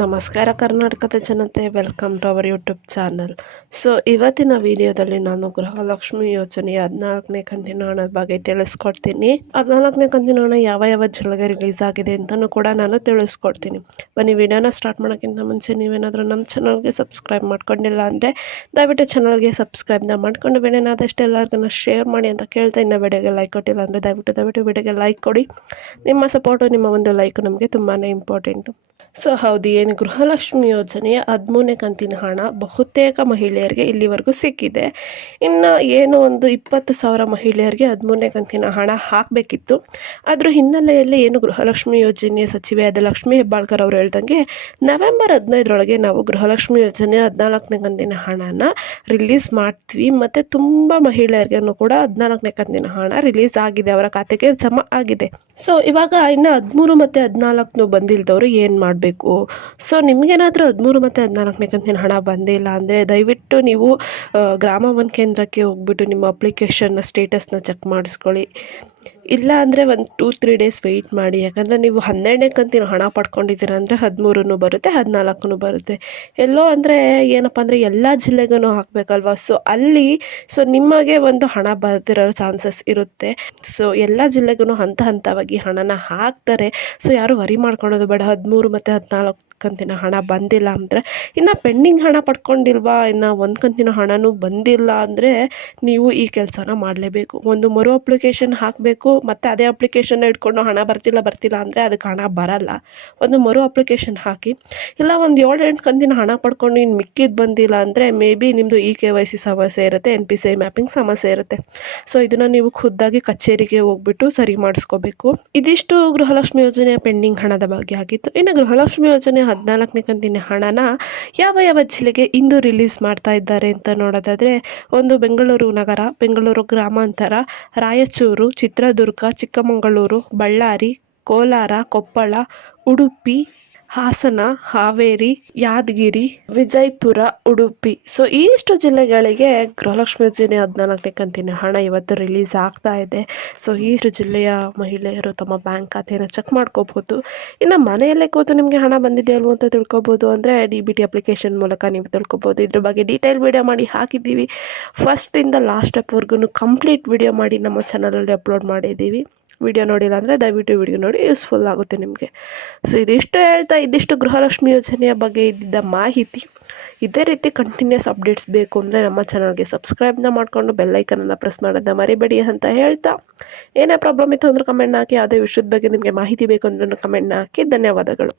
ನಮಸ್ಕಾರ ಕರ್ನಾಟಕದ ಜನತೆ, welcome to our YouTube channel. So ಇವತ್ತಿನ ವಿಡಿಯೋದಲ್ಲಿ ನಾನು ಗೃಹಲಕ್ಷ್ಮಿ ಯೋಜನೆಯ 14ನೇ ಕಂತಿನ ಹಣದ ಬಗ್ಗೆ ತಿಳಿಸ್ಕೊಡ್ತೀನಿ. 14ನೇ ಕಂತಿನ ಹಣ ಯಾವ ಯಾವ ಜಿಲ್ಲೆಗೆ ರಿಲೀಸ್ ಆಗಿದೆ ಅಂತಲೂ ಕೂಡ ನಾನು ತಿಳಿಸ್ಕೊಡ್ತೀನಿ. ಬನ್ನಿ, ವಿಡಿಯೋನ ಸ್ಟಾರ್ಟ್ ಮಾಡೋಕ್ಕಿಂತ ಮುಂಚೆ ನೀವೇನಾದರೂ ನಮ್ಮ ಚಾನಲ್ಗೆ ಸಬ್ಸ್ಕ್ರೈಬ್ ಮಾಡ್ಕೊಂಡಿಲ್ಲ ಅಂದರೆ ದಯವಿಟ್ಟು ಚಾನಲ್ಗೆ ಸಬ್ಸ್ಕ್ರೈಬ್ನ ಮಾಡ್ಕೊಂಡು ವಿಡಿಯೋನ ಆದಷ್ಟು ಎಲ್ಲರಿಗೂ ಶೇರ್ ಮಾಡಿ ಅಂತ ಕೇಳ್ತಾ, ಇನ್ನು ವಿಡಿಯೋಗೆ ಲೈಕ್ ಕೊಟ್ಟಿಲ್ಲ ಅಂದರೆ ದಯವಿಟ್ಟು ವಿಡಿಯೋಗೆ ಲೈಕ್ ಕೊಡಿ. ನಿಮ್ಮ ಸಪೋರ್ಟು, ನಿಮ್ಮ ಒಂದು ಲೈಕ್ ನಮಗೆ ತುಂಬಾ ಇಂಪಾರ್ಟೆಂಟು. ಸೊ ಹೌದು, ಏನು ಗೃಹಲಕ್ಷ್ಮಿ ಯೋಜನೆಯ 13ನೇ ಕಂತಿನ ಹಣ ಬಹುತೇಕ ಮಹಿಳೆಯರಿಗೆ ಇಲ್ಲಿವರೆಗೂ ಸಿಕ್ಕಿದೆ. ಇನ್ನು ಏನು ಒಂದು 20,000 ಮಹಿಳೆಯರಿಗೆ 13ನೇ ಕಂತಿನ ಹಣ ಹಾಕಬೇಕಿತ್ತು. ಅದ್ರ ಹಿನ್ನೆಲೆಯಲ್ಲಿ ಏನು ಗೃಹಲಕ್ಷ್ಮಿ ಯೋಜನೆಯ ಸಚಿವೆಯಾದ ಲಕ್ಷ್ಮೀ ಹೆಬ್ಬಾಳ್ಕರ್ ಅವರು ಹೇಳ್ದಂಗೆ ನವೆಂಬರ್ 15ರೊಳಗೆ ನಾವು ಗೃಹಲಕ್ಷ್ಮಿ ಯೋಜನೆಯ 14ನೇ ಕಂತಿನ ಹಣನ ರಿಲೀಸ್ ಮಾಡ್ತೀವಿ. ಮತ್ತು ತುಂಬ ಮಹಿಳೆಯರಿಗೂ ಕೂಡ 14ನೇ ಕಂತಿನ ಹಣ ರಿಲೀಸ್ ಆಗಿದೆ, ಅವರ ಖಾತೆಗೆ ಜಮಾ ಆಗಿದೆ. ಸೊ ಇವಾಗ ಇನ್ನು 13 ಮತ್ತು 14 ಬಂದಿಲ್ದವರು ಏನು ಮಾಡಬೇಕು? ಸೊ ನಿಮಗೇನಾದರೂ 13 ಮತ್ತು 14ನೇ ಕಂತಿನ ಹಣ ಬಂದಿಲ್ಲ ಅಂದರೆ ದಯವಿಟ್ಟು ನೀವು ಗ್ರಾಮ ಒನ್ ಕೇಂದ್ರಕ್ಕೆ ಹೋಗ್ಬಿಟ್ಟು ನಿಮ್ಮ ಅಪ್ಲಿಕೇಶನ್ನ ಸ್ಟೇಟಸ್ನ ಚೆಕ್ ಮಾಡಿಸ್ಕೊಳ್ಳಿ. ಇಲ್ಲ ಅಂದರೆ ಒಂದು 2-3 ಡೇಸ್ ವೆಯ್ಟ್ ಮಾಡಿ. ಯಾಕಂದರೆ ನೀವು 12ನೇ ಕಂತಿನ ಹಣ ಪಡ್ಕೊಂಡಿದ್ದೀರ ಅಂದರೆ 13 ಬರುತ್ತೆ, 14 ಬರುತ್ತೆ. ಎಲ್ಲೋ ಅಂದರೆ ಏನಪ್ಪ ಅಂದರೆ ಎಲ್ಲ ಜಿಲ್ಲೆಗೂ ಹಾಕಬೇಕಲ್ವ. ಸೊ ನಿಮಗೆ ಒಂದು ಹಣ ಬರ್ತಿರೋ ಚಾನ್ಸಸ್ ಇರುತ್ತೆ. ಸೊ ಎಲ್ಲ ಜಿಲ್ಲೆಗೂ ಹಂತವಾಗಿ ಹಣನ ಹಾಕ್ತಾರೆ. ಸೊ ಯಾರು ವರಿ ಮಾಡ್ಕೊಳೋದು ಬೇಡ. 13 ಮತ್ತು 14 ಕಂತಿನ ಹಣ ಬಂದಿಲ್ಲ ಅಂದರೆ, ಇನ್ನು ಪೆಂಡಿಂಗ್ ಹಣ ಪಡ್ಕೊಂಡಿಲ್ವಾ, ಇನ್ನು ಒಂದು ಕಂತಿನ ಹಣನೂ ಬಂದಿಲ್ಲ ಅಂದರೆ ನೀವು ಈ ಕೆಲಸನ ಮಾಡಲೇಬೇಕು. ಒಂದು ಮರು ಅಪ್ಲಿಕೇಶನ್ ಹಾಕಬೇಕು. ಮತ್ತು ಅದೇ ಅಪ್ಲಿಕೇಶನ್ನ ಇಟ್ಕೊಂಡು ಹಣ ಬರ್ತಿಲ್ಲ ಅಂದರೆ ಅದಕ್ಕೆ ಹಣ ಬರಲ್ಲ. ಒಂದು ಮರು ಅಪ್ಲಿಕೇಶನ್ ಹಾಕಿ. ಇಲ್ಲ ಒಂದು 7-8 ಕಂತಿನ ಹಣ ಪಡ್ಕೊಂಡು ಇನ್ನು ಮಿಕ್ಕಿದ್ದು ಬಂದಿಲ್ಲ ಅಂದರೆ ಮೇ ಬಿ ನಿಮ್ಮದು KYC ಸಮಸ್ಯೆ ಇರುತ್ತೆ, NPCI ಮ್ಯಾಪಿಂಗ್ ಸಮಸ್ಯೆ ಇರುತ್ತೆ. ಸೊ ಇದನ್ನು ನೀವು ಖುದ್ದಾಗಿ ಕಚೇರಿಗೆ ಹೋಗ್ಬಿಟ್ಟು ಸರಿ ಮಾಡಿಸ್ಕೋಬೇಕು. ಇದಿಷ್ಟು ಗೃಹಲಕ್ಷ್ಮಿ ಯೋಜನೆಯ ಪೆಂಡಿಂಗ್ ಹಣದ ಬಗ್ಗೆ ಆಗಿತ್ತು. ಇನ್ನು ಗೃಹಲಕ್ಷ್ಮಿ ಯೋಜನೆ 14ನೇ ಕಂತಿನ ಹಣನ ಯಾವ ಜಿಲ್ಲೆಗೆ ಇಂದು ರಿಲೀಸ್ ಮಾಡ್ತಾ ಇದ್ದಾರೆ ಅಂತ ನೋಡೋದಾದರೆ, ಒಂದು ಬೆಂಗಳೂರು ನಗರ, ಬೆಂಗಳೂರು ಗ್ರಾಮಾಂತರ, ರಾಯಚೂರು, ಚಿತ್ರದುರ್ಗ, ಚಿಕ್ಕಮಗಳೂರು, ಬಳ್ಳಾರಿ, ಕೋಲಾರ, ಕೊಪ್ಪಳ, ಉಡುಪಿ, ಹಾಸನ, ಹಾವೇರಿ, ಯಾದಗಿರಿ, ವಿಜಯಪುರ, ಉಡುಪಿ. ಸೊ ಇಷ್ಟು ಜಿಲ್ಲೆಗಳಿಗೆ ಗೃಹಲಕ್ಷ್ಮಿ ಯೋಜನೆ 14ನೇ ಕಂತಿನ ಹಣ ಇವತ್ತು ರಿಲೀಸ್ ಆಗ್ತಾ ಇದೆ. ಸೊ ಇಷ್ಟು ಜಿಲ್ಲೆಯ ಮಹಿಳೆಯರು ತಮ್ಮ ಬ್ಯಾಂಕ್ ಖಾತೆಯನ್ನು ಚೆಕ್ ಮಾಡ್ಕೋಬಹುದು. ಇನ್ನು ಮನೆಯಲ್ಲೇ ಕೂತು ನಿಮಗೆ ಹಣ ಬಂದಿದೆ ಅಲ್ವ ಅಂತ ತಿಳ್ಕೊಬೋದು ಅಂದರೆ DBT ಅಪ್ಲಿಕೇಶನ್ ಮೂಲಕ ನೀವು ತಿಳ್ಕೊಬೋದು. ಇದ್ರ ಬಗ್ಗೆ ಡೀಟೇಲ್ ವಿಡಿಯೋ ಮಾಡಿ ಹಾಕಿದ್ದೀವಿ. ಫಸ್ಟಿಂದ ಲಾಸ್ಟ್ ಸ್ಟೆಪ್ವರೆಗೂ ಕಂಪ್ಲೀಟ್ ವಿಡಿಯೋ ಮಾಡಿ ನಮ್ಮ ಚಾನಲಲ್ಲಿ ಅಪ್ಲೋಡ್ ಮಾಡಿದ್ದೀವಿ. ವಿಡಿಯೋ ನೋಡಿಲ್ಲ ಅಂದರೆ ದಯವಿಟ್ಟು ವಿಡಿಯೋ ನೋಡಿ, ಯೂಸ್ಫುಲ್ ಆಗುತ್ತೆ ನಿಮಗೆ. ಸೊ ಇದಿಷ್ಟು ಗೃಹಲಕ್ಷ್ಮಿ ಯೋಜನೆಯ ಬಗ್ಗೆ ಇದ್ದಿದ್ದ ಮಾಹಿತಿ. ಇದೇ ರೀತಿ ಕಂಟಿನ್ಯೂಸ್ ಅಪ್ಡೇಟ್ಸ್ ಬೇಕು ಅಂದರೆ ನಮ್ಮ ಚಾನಲ್ಗೆ ಸಬ್ಸ್ಕ್ರೈಬ್ನ ಮಾಡಿಕೊಂಡು ಬೆಲ್ಲೈಕನನ್ನು ಪ್ರೆಸ್ ಮಾಡೋದನ್ನ ಮರಿಬೇಡಿ ಅಂತ ಹೇಳ್ತಾ, ಏನೇ ಪ್ರಾಬ್ಲಮ್ ಇತ್ತು ಅಂದರೆ ಕಮೆಂಟ್ನ ಹಾಕಿ. ಯಾವುದೇ ವಿಷಯದ ಬಗ್ಗೆ ನಿಮಗೆ ಮಾಹಿತಿ ಬೇಕು ಅಂದ್ರೂ ಕಮೆಂಟ್ನ ಹಾಕಿ. ಧನ್ಯವಾದಗಳು.